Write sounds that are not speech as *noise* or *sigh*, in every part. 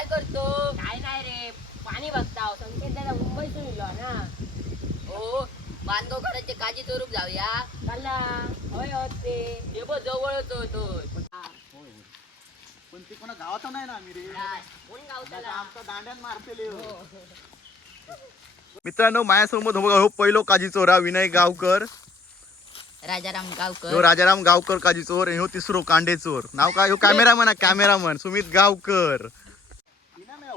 काय करतो? काय नाही रे पाणी बघताव. संकेत दादा मुंबईतून इलो ना. हो मानगाव घराचे काजी स्वरूप जाऊया. कल्ला होय होत ते. हे बघ जवळच होतो हा. पण ते कोणा गावात नाही ना आम्ही रे? कोण गावताला? आमचा दांड्यान मारतेले हो. मित्रांनो माझ्यासमोर हो हो पहिलो काजी चोरा विनय गावकर. राजाराम ह्यो गावकर राजाराम गावकर काजी चोर आणि ह्यो तिसरो कांडे चोर. नाव काय? *laughs* ह्यो कॅमेरामन आहे कॅमेरामन सुमित गावकर.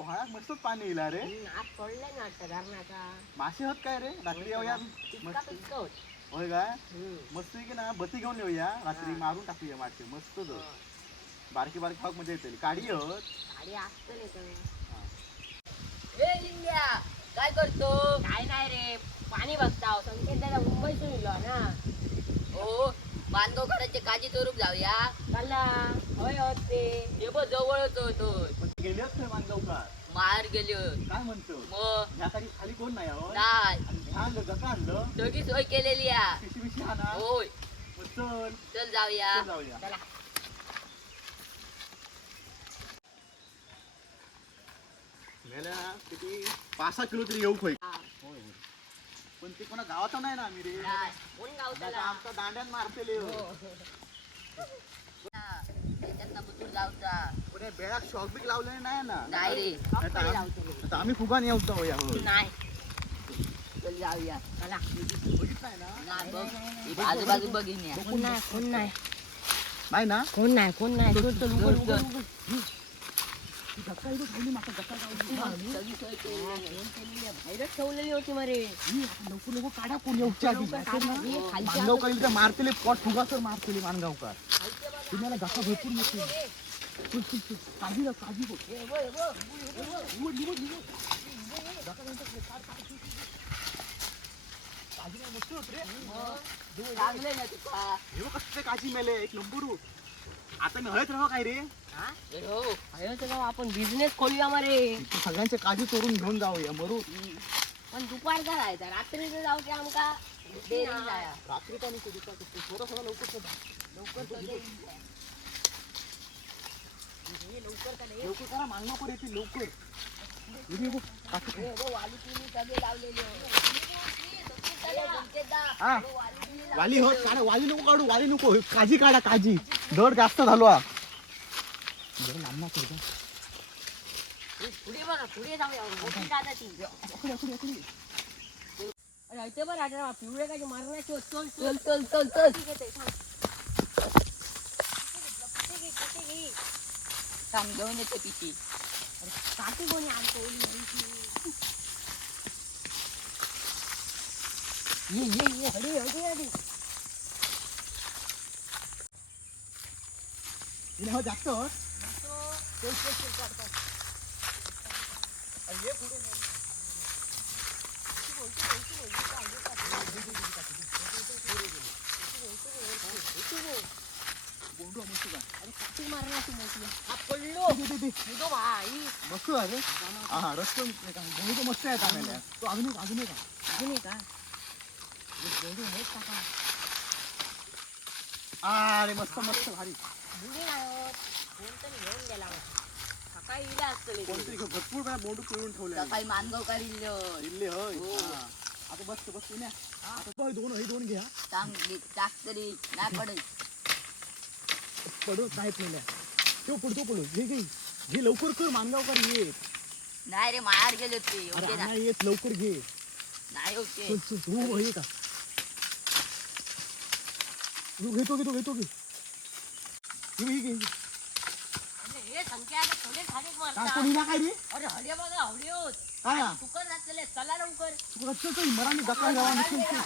मस्त पाणी येईल रे आज पडले ना वाटतं धरणाचा. मासे होत काय रे? रात्री येऊया. इतका पिचका होत. होय काय? हम्म. मस्त की ना बती घेऊन येऊया. रात्री मारून टाकूया मासे मस्त तो बारकी बारकी खाऊक मजा येते. काढी होत गाडी असतले तर. ए लिंग्या काय करतो? काय नाही रे पाणी बघताव. संकेत दादा मुंबईतून इलो ना. हो मानगाव घराचे काजी स्वरूप जाऊया. कल्ला होय होत. ते हे बघ जवळच होतो पण गेले असते मानगावकार मार गेलो काय म्हणतो? मग? ह्या खाली खाली कोण नाही हो नाही. आणि आणलं जका आणलं? सगळी सोय केलेली आहे पिशी हा होय. मग चल. चल जाऊया. चल जाऊया. चला. किती? पाच सहा किलो तरी येऊ हा. पण ते कोणा गावात नाही ना आम्ही रे. नाही. कोण आता गावताला आमचा दांड्यान मारतेले. हो. त्याच्यातनं बुतूर जाऊचा. शॉक बिक लावलेले नाही ना नाही रे आता आम- आता आम्ही फुगान येऊ जाऊ या हो. नाही चल जाऊया चला बघितलंय ना नाही बघ इथं आजूबाजू बघीन या कोण नाही कोण नाही नाही ना कोण नाही कोण नाही चल, चल, उघड, उघड, चल. उघड. सगळी सोय केलेली आहे. बाहेरच ठेवलेली होती मरे लवकर लवकर काढा कोण येऊच्या आधी. लवकर काढा. हे खालच्या मानगावकर इथे मारतेले पॉट फुगासर मारतेले मानगावकर तुम्हाला गप्पा भरपूर येते काजी चल, चल. काळजी मेले एक नंबर आता मी हळद राहा काय रे हा? हो अरे तर आपण बिझनेस खोलूया मरे सगळ्यांचे काळजी चोरून घेऊन जाऊया मरू पण दुपारचा राहायचा रात्रीचं जाऊ की आमका डेअरी जाया रात्री का नको लवकर चला. लवकर चल, ये. ये, लवकर करा मागणं येतील लवकर. हे वाली हा वाली होत काढा वाली नको काढू वाली नको. काजी काढा काजी. दर जास्त झालो हा. लांब. पुढे बघा पुढे जाऊया मोठी बघ राजा पिवळे काय मारण्याची चल. चल चल चल चल ठीक आहे, थांब. कुठे घे, कुठे घे? थांब घेऊन येते पिशी काठी कोणी आणतो ओली ओलीची. ये ये ये हडी हडी हडी हिने हो जास्त होत. बोंडू मस्त का? काठी मारण्याची मोठी हा पडलो दे, दे, दे. तुझो भाई मस्त आहे रे हा हा रस्त बोंडू तर मस्त आहे आम्हाला तो अजून एक अजून एक. अजून एक का हेच टाका अरे मस्त मस्त भारी मुली नाही कोणतरी घेऊन गेला. सकाळी इला असतले कोणतरी भरपूर वेळा बोंडू पिळून ठेवले. सकाळी मानगाव काढिल्लो दिल्ली होय हो. हा. आता बस बस पुण्या आता तो हे दोन हे दोन घ्या टाक तरी नाही पडेल पडू काय पिल्या तो पडतो पडू. घे घे. घे लवकर कर मानगावकर ये. नाही रे मायार गेले होते. अरे ओके ना येत लवकर घे. नाही ओके चल चल हो हो, ये का? तू घेतो घेतो घेतो घे. घे घे घे. हे संख्या आता थोडे मारतात कोणी काय रे? अरे बघा होत. चला लवकर. तू चल चल हो बाबा घे घे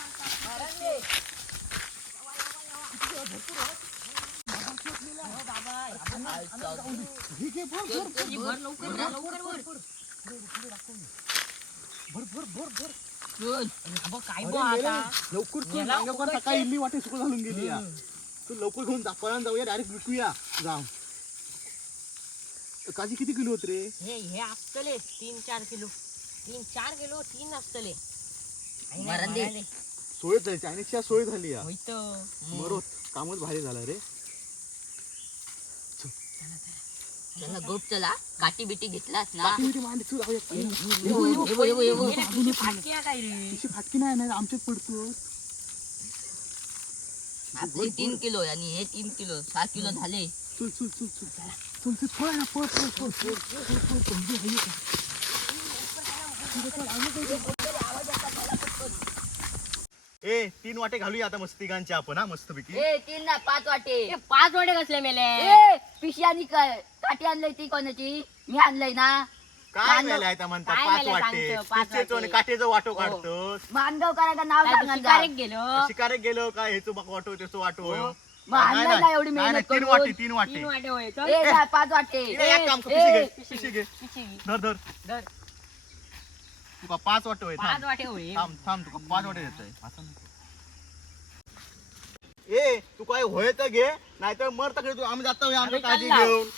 भर भर ही भर लवकर सकाळी इल्ली वाटे घालून गेली या तू लवकर घेऊन जा पळून जाऊया डायरेक्ट विकूया जाऊ काजी किती किलो होत रे हे हे असतले तीन चार किलो तीन चार किलो तीन असतले. सोय झाली चायनीजच्या सोय झाली या कामच भारी झालं रे. जरा गप चला काठी बिटी घेतलास ना चल, फाटकी आहे काय रे तिची फाटकी नाही नाही आमच्यात पडतो आपले तीन किलो आणि हे तीन किलो सहा किलो झाले चल चल चल चल चल चल पळ ना पळ पळ पळ पळ पळ पळ पळ म्हणजे हे का? चल, चल, आवाज येतोय. ए तीन वाटे घालूया आता मस्त तिघांचे आपण हा मस्त पैकी ए तीन ना पाच वाटे ए, पाच वाटे कसले मेले ए पिशी आणि काय काठी आणलंय ती कोणाची मी आणलंय ना काय मानव- मेला आहे म्हणता काय पाच वाटे सांगतो, पाच पिचेचं आणि वाटे. काठीचं वाटो हो. काढतोस मानगावकरांचं नाव काय सांगा जा. शिकारीत गेलो शिकारे गेलो काय हेच बघ वाटो त्याचं वाटो. हो. मग नाही, आणलंय नाही. ना एवढी नाही, नाही, मेहनत तीन करून. वाटे तीन वाटे तीन वाटे होय चल. ए जा, पाच वाटे एक काम कर, पिशी घे पिशी घे. धर धर धर. तुका पाच वाटे होय पाच थांब वाटे होय. थांब थांब तुका पाच वाटे देतोय. ए तू काय होय तर घे नाहीतर मर तर तू. आम्ही जातो आमची आम्ही काळजी. घेऊन.